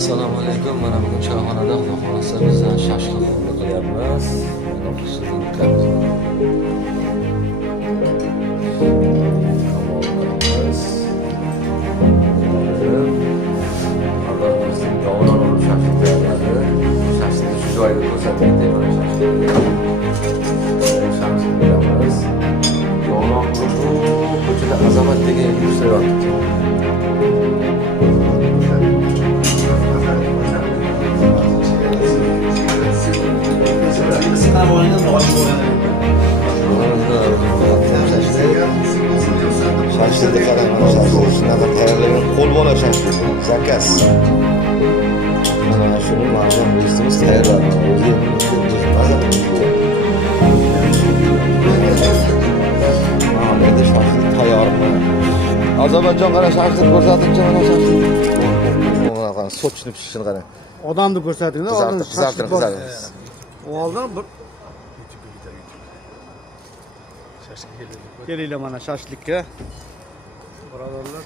Assalomu alaykum. Mana bugun choyxonada Xudo xolasa bizdan shashlik qilyapmiz. Mana sizning qamiz. Alloh bizning davron olib shashlik tayyorladi. Shashlikni shu joyda ko'rsatib deyman shashlikni. Shashlik qilamiz. Davron ko'chada azamat degan yurishlayapti. Shashlikni qarang, mana shashlik shunaqa tayyorlangan qo'lbola shashlik, zakaz. Mana shuni marjon do'stimiz tayyorladi. O'zi mazza qildi. Mana endi shashlik tayyormi? Ozarbayjon qara shashlik ko'rsatingchi, mana shashlik. Mana qarang, sochni pishishini qarang. Odamni ko'rsatinglar, oldin qizartirib. Oldin bir kelinglar mana shashlikka. Birodarlar.